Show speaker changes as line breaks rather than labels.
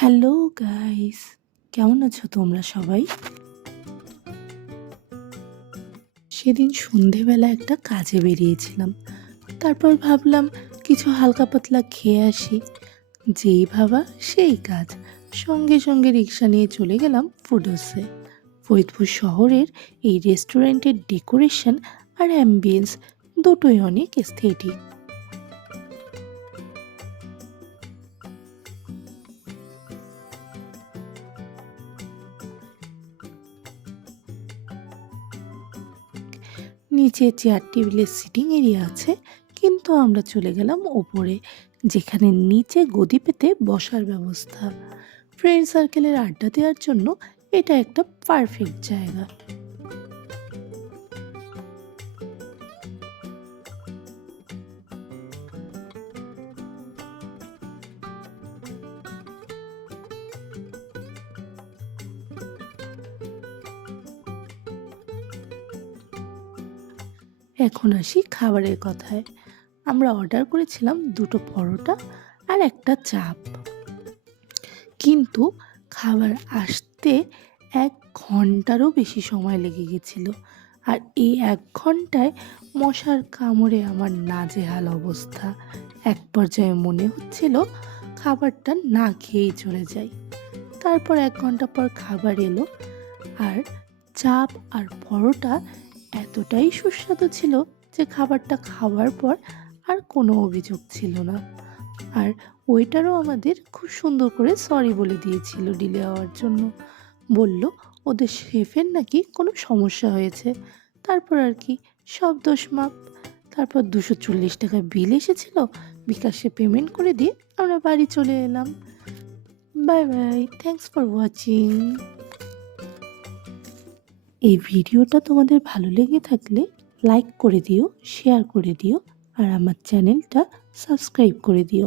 Hello guys, কেমন আছো তোমরা সবাই? সেদিন সন্ধেবেলা একটা কাজে বেরিয়েছিলাম। তারপর ভাবলাম কিছু হালকা পাতলা খেয়ে আসি। যেই ভাবা সেই কাজ। সঙ্গে সঙ্গে রিক্সা নিয়ে চলে গেলাম ফুডোসে। ফরিদপুর শহরের এই রেস্টুরেন্টের ডেকোরেশন আর অ্যাম্বিয়েন্স দুটোই অনেক এস্থেটিক নিচে চেয়ার টেবিলের সিটিং এরিয়া আছে, কিন্তু আমরা চলে গেলাম ওপরে, যেখানে নিচে গদি পেতে বসার ব্যবস্থা। ফ্রেন্ড সার্কেলের আড্ডা দেওয়ার জন্য এটা একটা পারফেক্ট জায়গা। এখন আসি খাবারের কথায়। আমরা অর্ডার করেছিলাম দুটো পরোটা আর একটা চাপ। কিন্তু খাবার আসতে এক ঘন্টারও বেশি সময় লেগে গেছিল। আর এই এক ঘন্টায় মশার কামড়ে আমার নাজেহাল অবস্থা। এক পর্যায়ে মনে হচ্ছিল খাবারটা না খেয়েই চলে যাই। তারপর এক ঘণ্টা পর খাবার এলো আর চাপ আর পরোটা এতটাই সুস্বাদু ছিল যে খাবারটা খাওয়ার পর আর কোনো অভিযোগ ছিল না। আর ওয়েটারও আমাদের খুব সুন্দর করে সরি বলে দিয়েছিল ডিলে হওয়ার জন্য। বলল, ওদের শেফের নাকি কোনো সমস্যা হয়েছে। তারপর আর কি, সব দোষ মাপ। তারপর দুশো চল্লিশ টাকা বিল এসেছিল, বিকাশে পেমেন্ট করে দিয়ে আমরা বাড়ি চলে এলাম। Bye bye thanks for watching এই ভিডিওটা তোমাদের ভালো লেগে থাকলে লাইক করে দিও শেয়ার করে দিও, আর আমার চ্যানেলটা সাবস্ক্রাইব করে দিও।